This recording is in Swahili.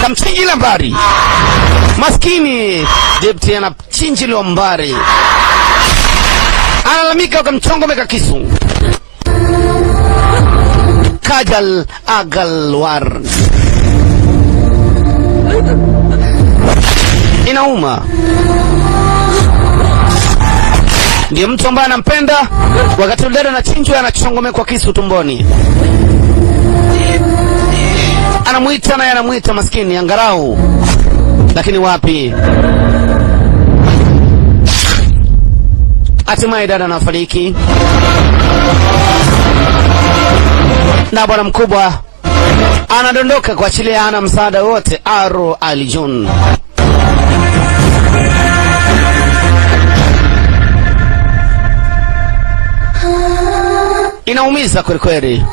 kamchinjila mbari. Maskini Jepti anachinjiliwa mbari, analamika, wakamchongomeka kisu. Kajal Agalwar, inauma. Ndiye mtu ambaye anampenda, wakati dada anachinjwa anachongomekwa kisu tumboni. Anamuita naye anamuita maskini angarau, lakini wapi. Hatimaye dada anafariki na bwana mkubwa anadondoka kuachilia hana msaada wote. Aro Alijun inaumiza kweli kweli.